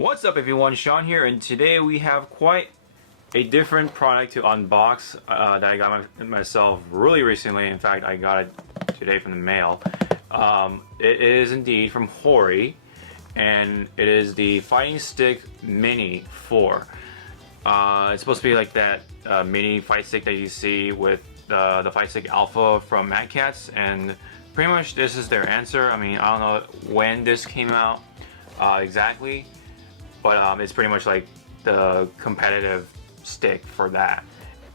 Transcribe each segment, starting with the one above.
What's up everyone, Sean here, and today we have quite a different product to unbox that I got myself really recently. In fact, I got it today from the mail. It is indeed from Hori, and it is the Fighting Stick Mini 4. It's supposed to be like that mini fight stick that you see with the Fight Stick Alpha from Mad Catz, and pretty much this is their answer. I mean, I don't know when this came out exactly, but it's pretty much like the competitive stick for that.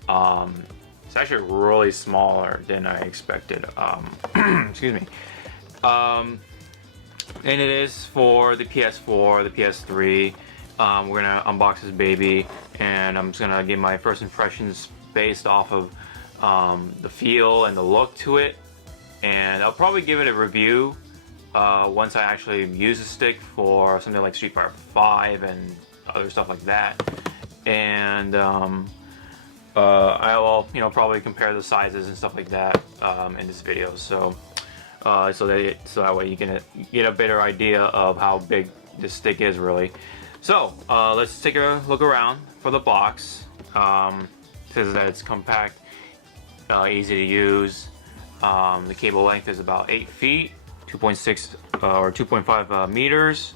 It's actually really smaller than I expected. Excuse me. And it is for the PS4, the PS3. We're gonna unbox this baby, and I'm just gonna give my first impressions based off of the feel and the look to it. And I'll probably give it a review once I actually use the stick for something like Street Fighter 5 and other stuff like that. And I will, probably compare the sizes and stuff like that in this video. So so that way you can get a better idea of how big this stick is really. So let's take a look around for the box. It says that it's compact, easy to use. The cable length is about 8 feet, 2.6 or 2.5 meters,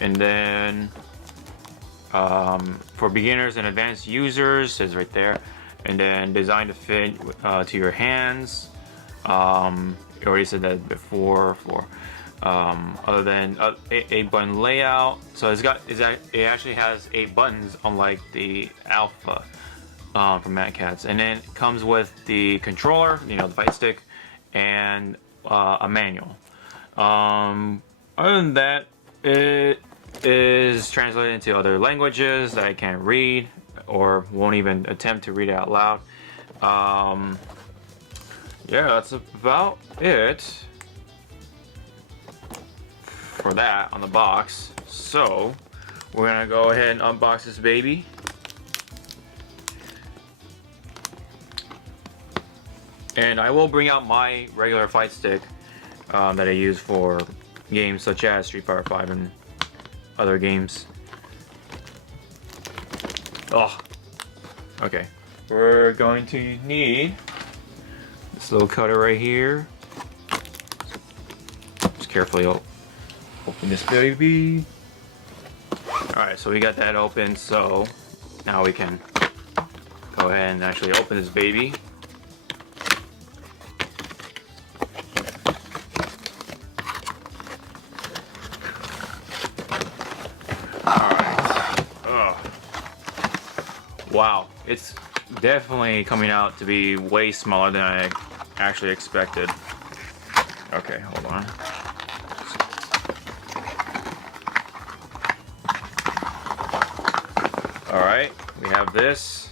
and then for beginners and advanced users, says right there, and then designed to fit to your hands. You already said that before. For other than 8 button layout, so it actually has 8 buttons, unlike the Alpha from Mad Catz, and then it comes with the controller, the fight stick, and a manual. Other than that, it is translated into other languages that I can't read or won't even attempt to read out loud. Yeah, that's about it for that on the box. So we're gonna go ahead and unbox this baby. And I will bring out my regular fight stick that I use for games such as Street Fighter 5 and other games. Oh, okay. We're going to need this little cutter right here. Just carefully open this baby. Alright, so we got that open, so now we can go ahead and actually open this baby. Wow, it's definitely coming out to be way smaller than I actually expected. Okay, hold on. Alright, we have this,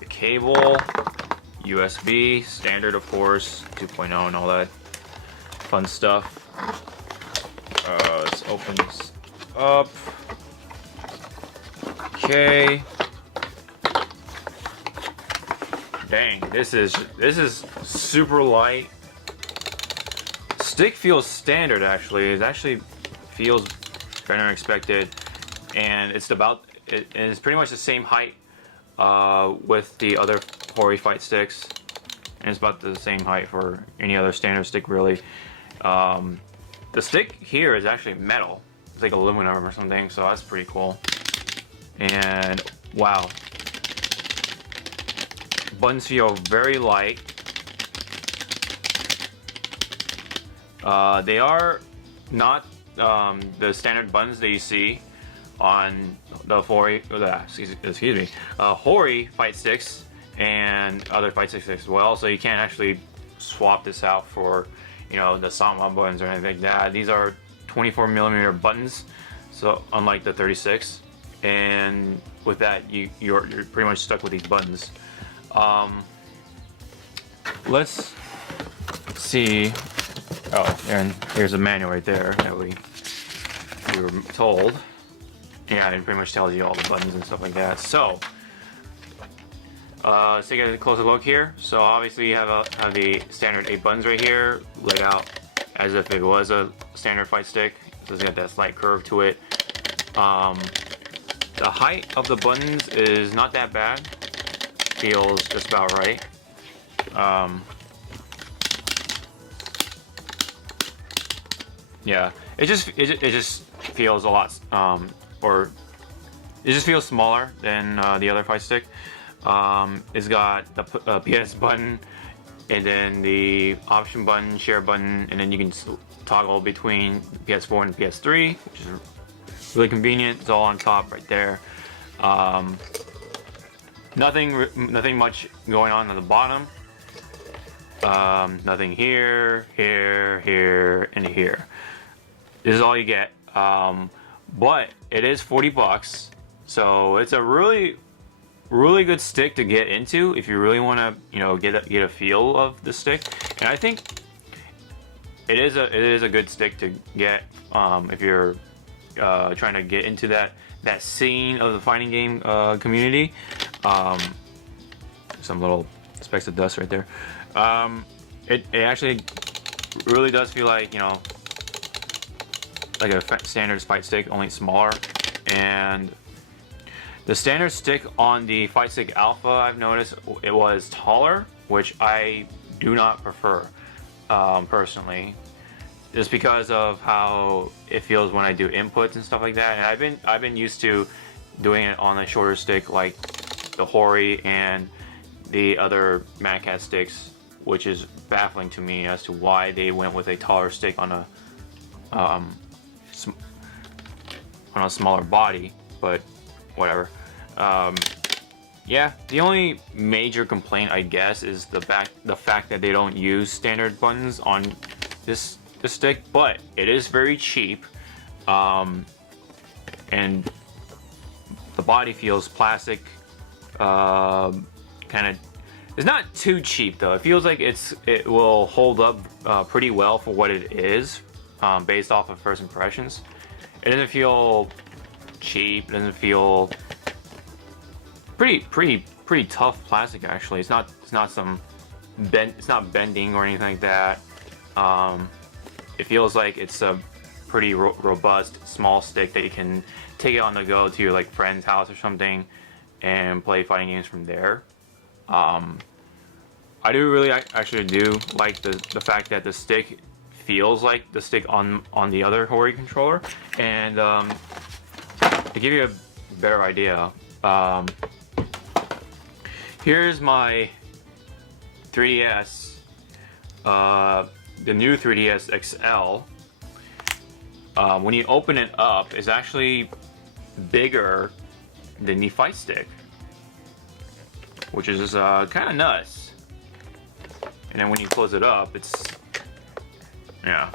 the cable, USB, standard of course, 2.0 and all that fun stuff. Let's open this up. Okay. Dang, this is super light. Stick feels standard actually. It actually feels better than expected, and it's pretty much the same height with the other Hori fight sticks, and it's about the same height for any other standard stick really. The stick here is actually metal. It's like aluminum or something, so that's pretty cool. And wow. Buttons feel very light. They are not the standard buttons that you see on the Hori fight sticks and other fight sticks as well. So you can't actually swap this out for the Sama buttons or anything like that. These are 24mm buttons, so unlike the 36. And with that, you're pretty much stuck with these buttons. Let's see. Oh, and here's a manual right there that we were told. Yeah, it pretty much tells you all the buttons and stuff like that. So let's take a closer look here. So obviously you have the standard 8 buttons right here, laid out as if it was a standard fight stick. So it's got that slight curve to it. The height of the buttons is not that bad. Feels just about right. Yeah, it just feels a lot, or it just feels smaller than the other fight stick. It's got the PS button, and then the option button, share button, and then you can toggle between PS4 and PS3, which is really convenient. It's all on top right there. Nothing much going on the bottom. Nothing here, and here. This is all you get. But it is $40, so it's a really good stick to get into if you really want to, you know, get a feel of the stick. And I think it is a good stick to get if you're trying to get into that scene of the fighting game community. Some little specks of dust right there. It actually really does feel like, you know, like a standard fight stick, only smaller. And the standard stick on the Fight Stick Alpha, I've noticed it was taller, which I do not prefer personally, just because of how it feels when I do inputs and stuff like that. And I've been used to doing it on a shorter stick like the Hori and the other Mad Cat sticks, which is baffling to me as to why they went with a taller stick on a smaller body, but whatever. Yeah, the only major complaint, I guess, is the fact that they don't use standard buttons on this stick, but it is very cheap, and the body feels plastic. Kind of, it's not too cheap though. It feels like it will hold up pretty well for what it is, based off of first impressions. It doesn't feel cheap. It doesn't feel pretty tough plastic actually. It's not bending or anything like that. It feels like it's a pretty robust small stick that you can take it on the go to your like friend's house or something and play fighting games from there. I do really actually do like the fact that the stick feels like the stick on the other Hori controller. And to give you a better idea, here's my 3DS, the new 3DS XL. When you open it up, it's actually bigger than the fight stick, which is kind of nuts. And then when you close it up, it's, yeah,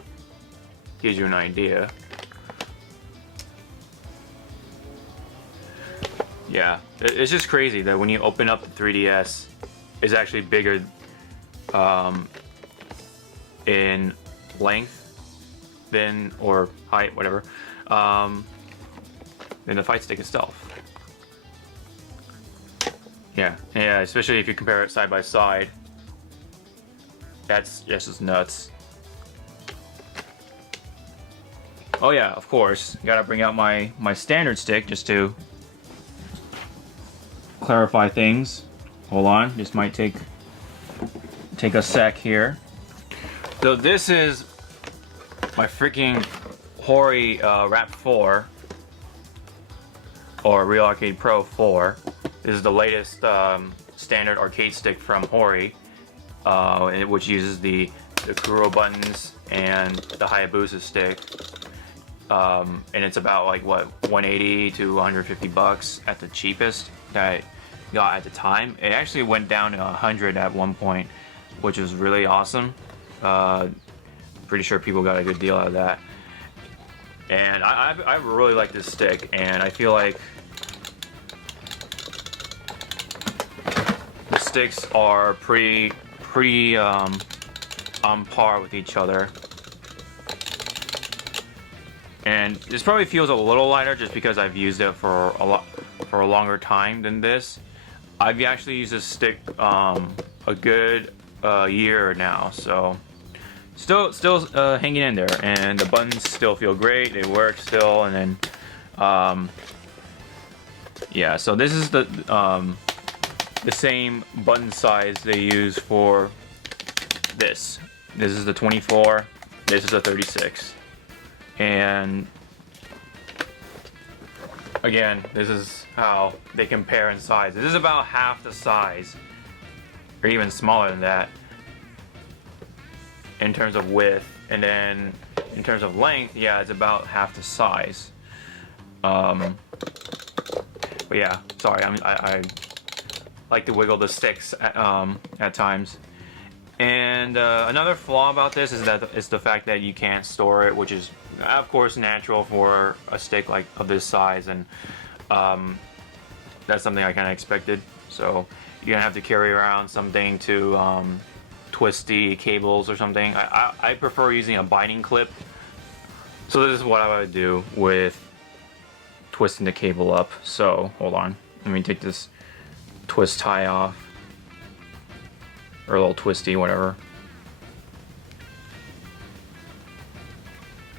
gives you an idea. Yeah, it's just crazy that when you open up the 3DS, it's actually bigger in length than, or height, whatever, than the fight stick itself. Yeah, especially if you compare it side by side. That's just as nuts. Oh yeah, of course, gotta bring out my standard stick just to clarify things. Hold on, this might take a sec here. So this is my freaking Hori Rap 4, or Real Arcade Pro 4. This is the latest standard arcade stick from Hori, which uses the Kuro buttons and the Hayabusa stick. And it's about like what, 180 to 150 bucks at the cheapest that I got at the time. It actually went down to 100 at one point, which was really awesome. Pretty sure people got a good deal out of that. And I really like this stick, and I feel like the sticks are pretty on par with each other. And this probably feels a little lighter just because I've used it for a longer time than this. I've actually used this stick a good year now, so still hanging in there, and the buttons still feel great. They work still, and then Yeah, so this is the same button size they use for this. This is the 24, this is the 36. And again, this is how they compare in size. This is about half the size, or even smaller than that, in terms of width. And then in terms of length, yeah, it's about half the size. But yeah, sorry, I like to wiggle the sticks at times. And another flaw about this is that it's the fact that you can't store it, which is of course natural for a stick like of this size, and that's something I kind of expected. So you're gonna have to carry around something to twist the cables or something. I prefer using a binding clip. So this is what I would do with twisting the cable up. So hold on, let me take this twist tie off, or a little twisty, whatever.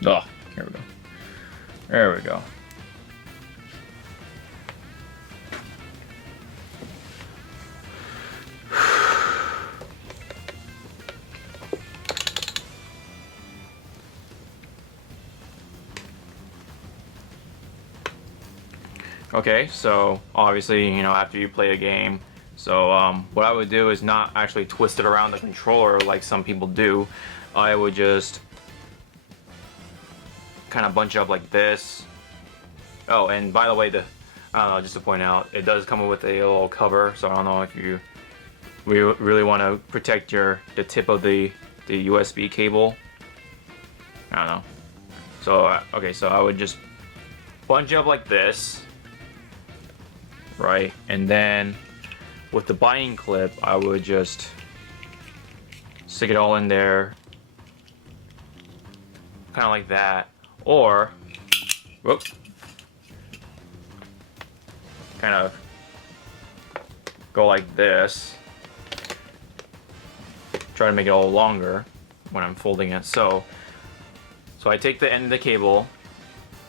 Oh, here we go. There we go. Okay, so obviously, you know, after you play a game, so what I would do is not actually twist it around the controller like some people do. I would just kind of bunch it up like this. Oh, and by the way, just to point out, it does come with a little cover, so I don't know if you really want to protect the tip of the USB cable. I don't know. So okay, so I would just bunch it up like this. Right, and then with the binding clip, I would just stick it all in there, kind of like that, or whoops, kind of go like this. Try to make it all longer when I'm folding it. So I take the end of the cable,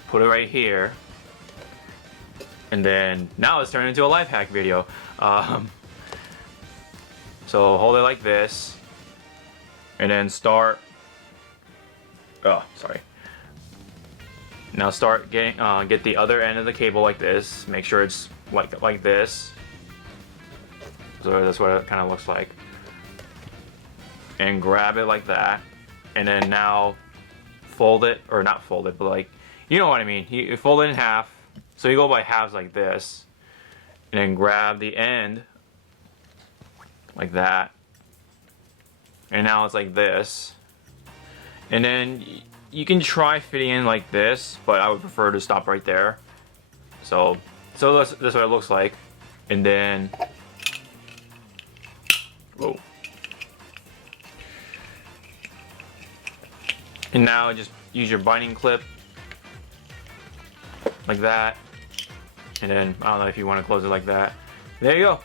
put it right here. And then now it's turned into a life hack video. So hold it like this, and then start. Oh, sorry. Now start getting get the other end of the cable like this. Make sure it's like this. So that's what it kind of looks like. And grab it like that, and then now fold it, or not fold it, but like, you know what I mean. You fold it in half. So you go by halves like this, and then grab the end like that, and now it's like this. And then you can try fitting in like this, but I would prefer to stop right there. So that's what it looks like. And then, whoa. And now just use your binding clip like that. And then, I don't know if you want to close it like that. There you go.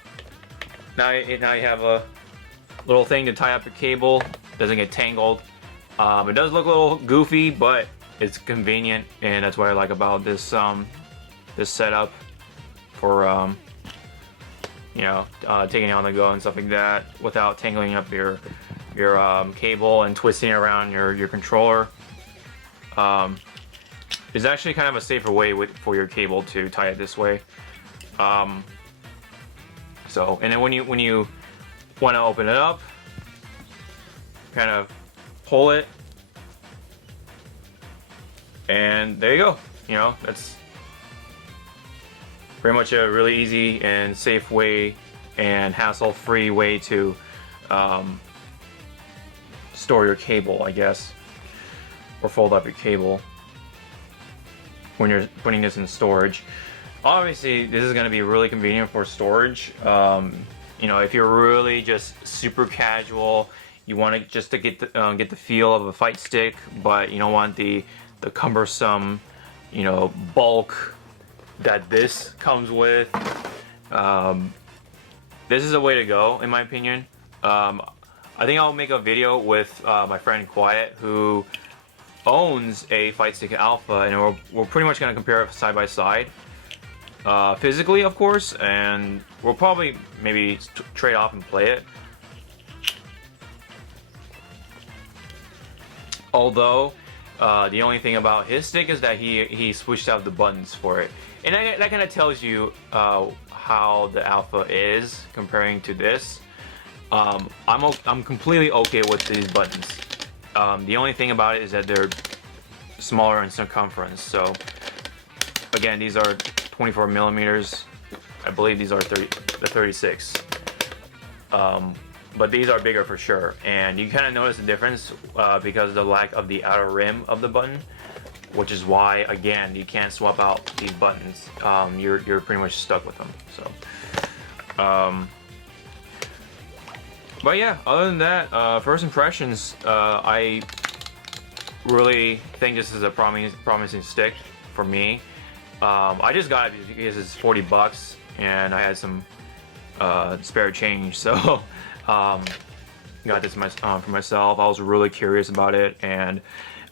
Now you have a little thing to tie up your cable. Doesn't get tangled. It does look a little goofy, but it's convenient, and that's what I like about this this setup for you know, taking it on the go and stuff like that without tangling up your cable and twisting it around your controller. It's actually kind of a safer way for your cable to tie it this way. So, and then when you want to open it up, kind of pull it, and there you go. You know, that's pretty much a really easy and safe way and hassle-free way to store your cable, I guess, or fold up your cable when you're putting this in storage. Obviously, this is going to be really convenient for storage. You know, if you're really just super casual, you want to just to get the feel of a fight stick, but you don't want the cumbersome, you know, bulk that this comes with. This is a way to go, in my opinion. I think I'll make a video with my friend Quiet, who owns a Fight Stick Alpha, and we're pretty much gonna compare it side by side, physically, of course, and we'll probably maybe trade off and play it. Although, the only thing about his stick is that he switched out the buttons for it, and that kind of tells you how the Alpha is comparing to this. I'm completely okay with these buttons. The only thing about it is that they're smaller in circumference. So again, these are 24 millimeters. I believe these are the 36. But these are bigger for sure, and you kind of notice the difference because of the lack of the outer rim of the button, which is why, again, you can't swap out these buttons. You're pretty much stuck with them. So, but yeah, other than that, first impressions, I really think this is a promising stick for me. I just got it because it's 40 bucks, and I had some spare change, so. Got this for myself. I was really curious about it, and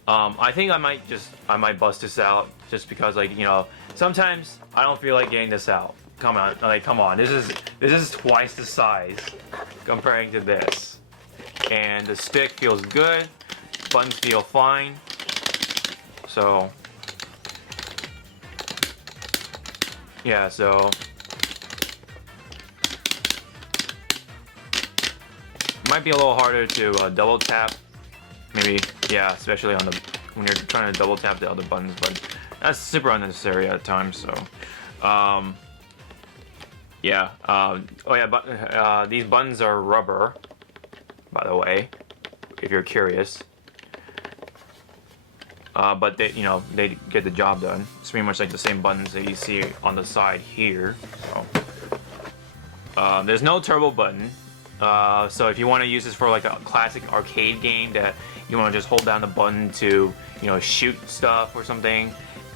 I think I might bust this out just because, like, you know, sometimes I don't feel like getting this out. Come on, this is twice the size comparing to this, and the stick feels good, buttons feel fine, so yeah, so. Might be a little harder to double tap, maybe, yeah, especially on when you're trying to double tap the other buttons, but that's super unnecessary at times. So, yeah. Oh yeah, but these buttons are rubber, by the way, if you're curious. But they, you know, they get the job done. It's pretty much like the same buttons that you see on the side here. So, there's no turbo button. So if you want to use this for like a classic arcade game that you want to just hold down the button to, you know, shoot stuff or something,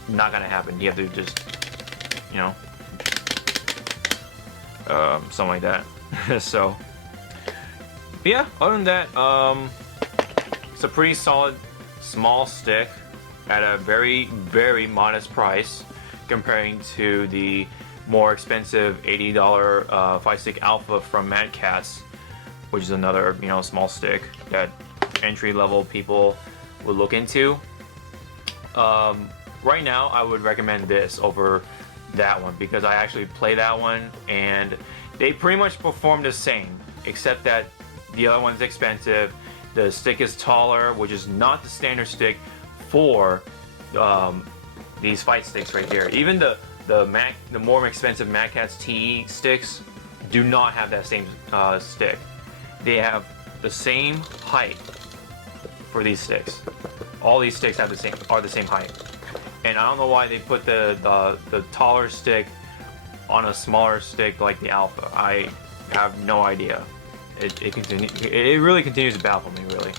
not gonna happen. You have to just, you know, something like that. So, yeah, other than that, it's a pretty solid small stick at a very, very modest price comparing to the more expensive $80 Fight Stick Alpha from Mad Catz, which is another, you know, small stick that entry-level people would look into. Right now, I would recommend this over that one because I actually play that one, and they pretty much perform the same, except that the other one's expensive. The stick is taller, which is not the standard stick for these fight sticks right here. Even the more expensive Mad Catz TE sticks do not have that same stick. They have the same height for these sticks. All these sticks are the same height, and I don't know why they put the taller stick on a smaller stick like the Alpha. I have no idea. It really continues to baffle me, really.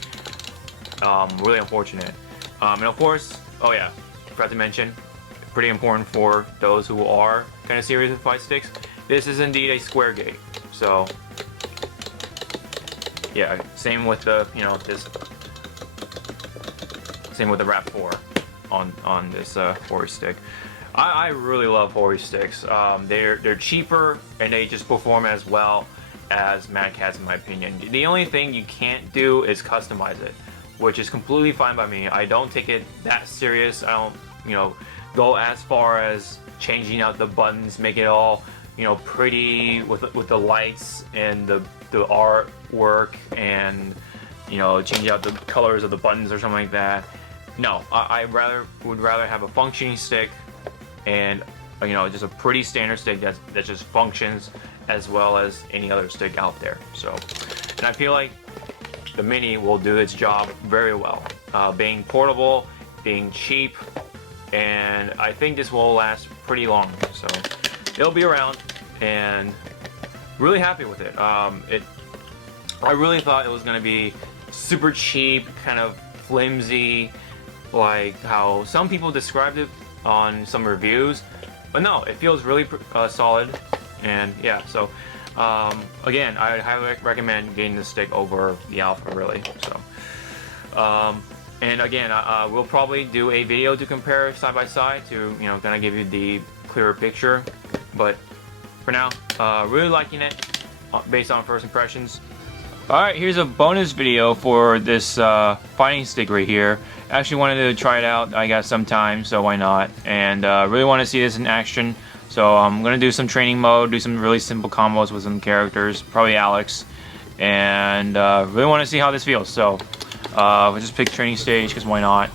Really unfortunate. And of course, oh yeah, forgot to mention, pretty important for those who are kind of serious with fight sticks. This is indeed a square gate. So yeah, same with the, you know, same with the Wrap 4 on this Hori stick. I really love Hori sticks. They're cheaper and they just perform as well as Mad Catz in my opinion. The only thing you can't do is customize it, which is completely fine by me. I don't take it that serious. I don't, you know, go as far as changing out the buttons, make it all, you know, pretty with the lights and the artwork, and, you know, change out the colors of the buttons or something like that. No, I would rather have a functioning stick and, you know, just a pretty standard stick that just functions as well as any other stick out there. So, and I feel like the Mini will do its job very well, being portable, being cheap, and I think this will last pretty long. So it'll be around, and really happy with it. I really thought it was gonna be super cheap, kind of flimsy, like how some people described it on some reviews, but no, it feels really solid. And yeah, so again, I would highly recommend getting the stick over the Alpha, really. So And again, we'll probably do a video to compare side by side to, you know, kind of give you the clearer picture. But for now, really liking it based on first impressions. Alright, here's a bonus video for this fighting stick right here. Actually wanted to try it out. I got some time, so why not? And really want to see this in action. So I'm going to do some training mode, do some really simple combos with some characters, probably Alex. And really want to see how this feels. So we'll just pick training stage, because why not?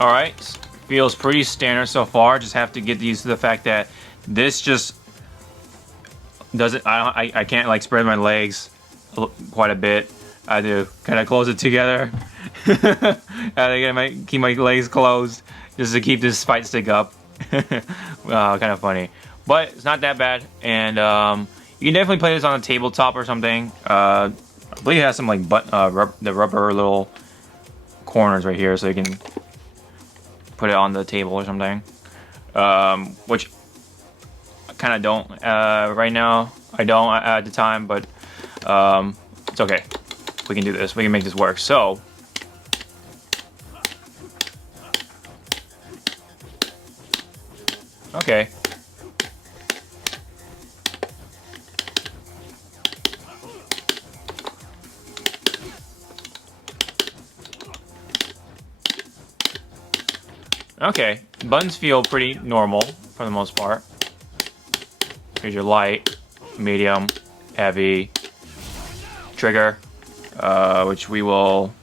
Alright, feels pretty standard so far. Just have to get used to the fact that this just doesn't, I can't like spread my legs quite a bit. I have to kind of close it together. I have to keep my legs closed just to keep this fight stick up. Kind of funny, but it's not that bad. And you can definitely play this on a tabletop or something. I believe it has some like the rubber little corners right here, so you can put it on the table or something. Which I kind of don't right now. I don't at the time, but it's okay. We can do this. We can make this work. So okay. Okay, buttons feel pretty normal for the most part. Here's your light, medium, heavy, trigger, which we will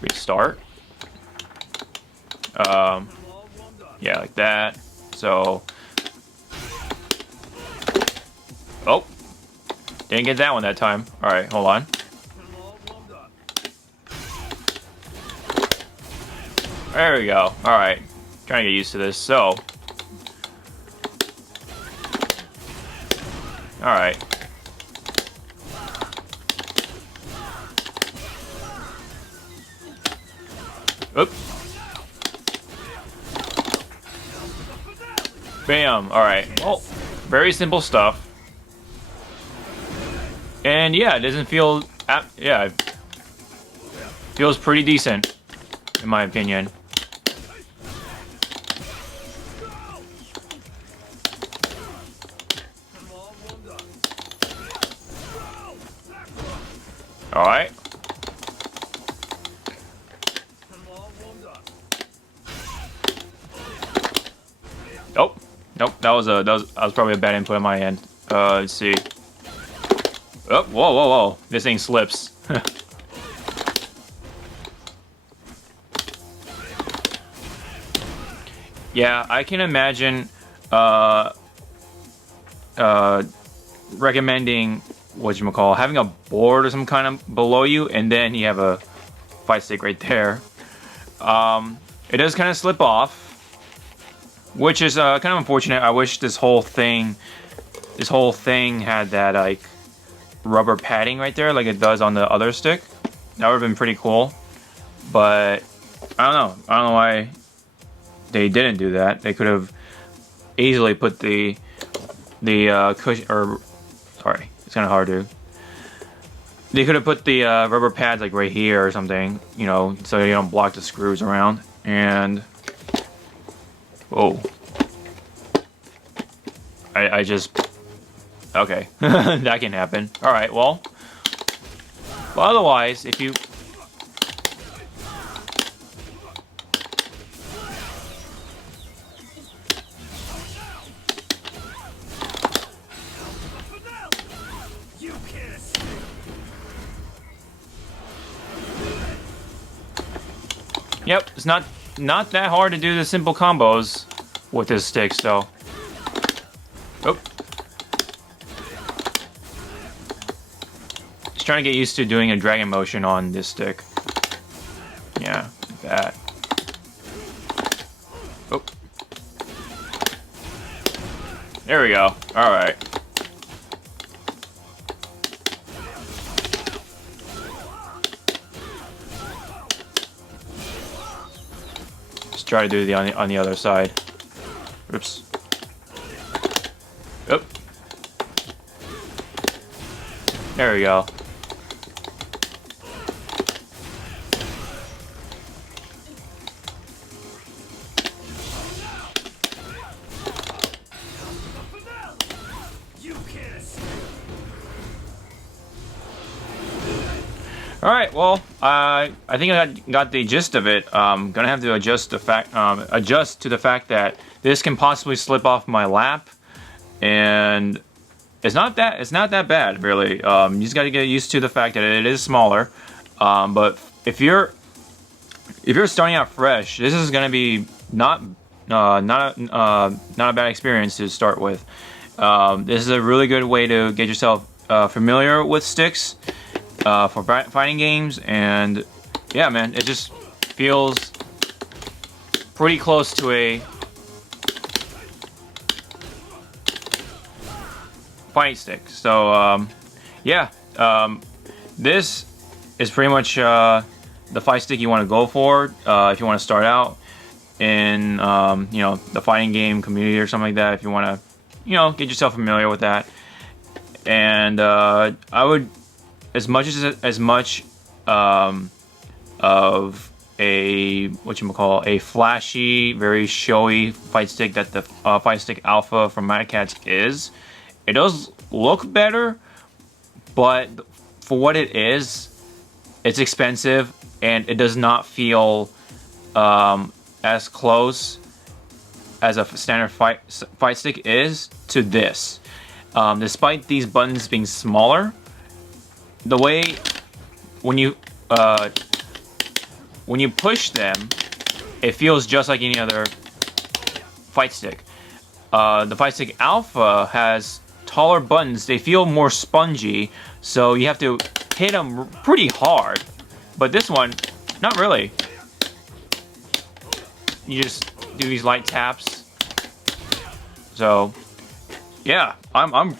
restart. Yeah, like that. So, oh, didn't get that one that time. All right, hold on. There we go. All right, trying to get used to this. So, all right. Oop. Bam. All right. Well, very simple stuff. And yeah, it doesn't feel. Yeah, it feels pretty decent, in my opinion. All right. Oh, nope. That was probably a bad input on my end. Let's see. Oh, whoa, whoa, whoa! This thing slips. Yeah, I can imagine recommending whatchamacall, having a board or some kind of below you, and then you have a fight stick right there. It does kind of slip off, which is kind of unfortunate. I wish this whole thing had that like rubber padding right there, like it does on the other stick. That would have been pretty cool, but I don't know. I don't know why they didn't do that. They could have easily put the cushion, or sorry, it's kind of hard to. They could have put the rubber pads like right here or something, you know, so you don't block the screws around. And whoa, I just okay. That can happen. All right, well, otherwise, if you Yep, it's not that hard to do the simple combos with this stick, so. Oh. Just trying to get used to doing a dragon motion on this stick. Yeah, like that. Oh. There we go. Alright. Try to do the on the other side. Oops. Oop. There we go. Alright, well, I think I got the gist of it. Gonna have to adjust to the fact that this can possibly slip off my lap, and it's not that bad, really. You just gotta get used to the fact that it is smaller. But if you're starting out fresh, this is gonna be not a bad experience to start with. This is a really good way to get yourself familiar with sticks. For fighting games, and yeah, man, it just feels pretty close to a fighting stick. So yeah, this is pretty much the fight stick you want to go for if you want to start out in you know, the fighting game community or something like that. If you want to, you know, get yourself familiar with that, and I would. As much of a a flashy, very showy fight stick that the fight stick Alpha from Mad Catz is, it does look better, but for what it is, it's expensive and it does not feel as close as a standard fight stick is to this. Despite these buttons being smaller, the way when you push them, it feels just like any other fight stick. The fight stick Alpha has taller buttons. They feel more spongy, so you have to hit them pretty hard. But this one, not really. You just do these light taps. So yeah, I'm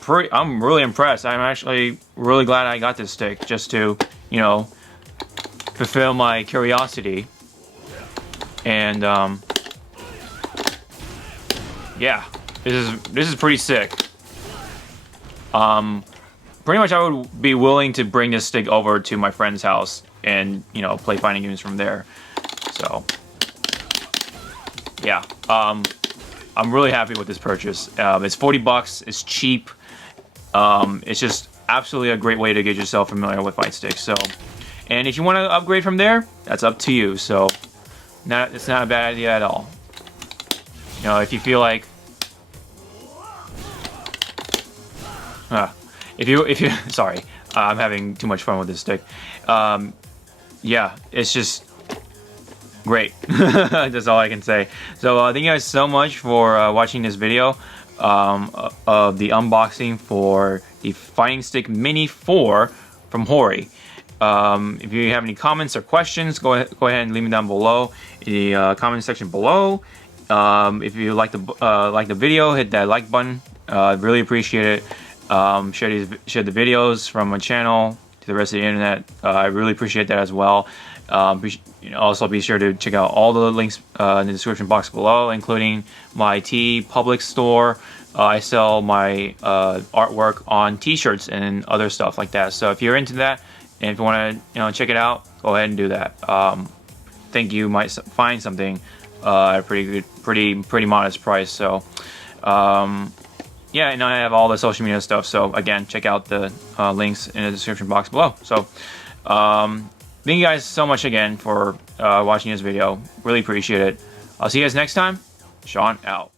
really impressed. I'm actually really glad I got this stick just to, you know, fulfill my curiosity. And yeah, this is pretty sick. Pretty much I would be willing to bring this stick over to my friend's house and, you know, play fighting games from there. So yeah, I'm really happy with this purchase. It's 40 bucks. It's cheap. It's just absolutely a great way to get yourself familiar with fight sticks. So, and if you want to upgrade from there, that's up to you. So, it's not a bad idea at all. You know, if you feel like, if you sorry, I'm having too much fun with this stick. Yeah, it's just great. That's all I can say. So thank you guys so much for watching this video of the unboxing for the Fighting Stick Mini 4 from Hori. If you have any comments or questions, go ahead and leave them down below in the comment section below. If you like the video, hit that like button. Really appreciate it. Share the videos from my channel to the rest of the internet. I really appreciate that as well. Also be sure to check out all the links in the description box below, including my TeePublic store. I sell my artwork on t-shirts and other stuff like that. So if you're into that and if you want to check it out, go ahead and do that. Think you might find something at a pretty modest price. So yeah, and I have all the social media stuff. So again, check out the links in the description box below. So thank you guys so much again for watching this video. Really appreciate it. I'll see you guys next time. Sean out.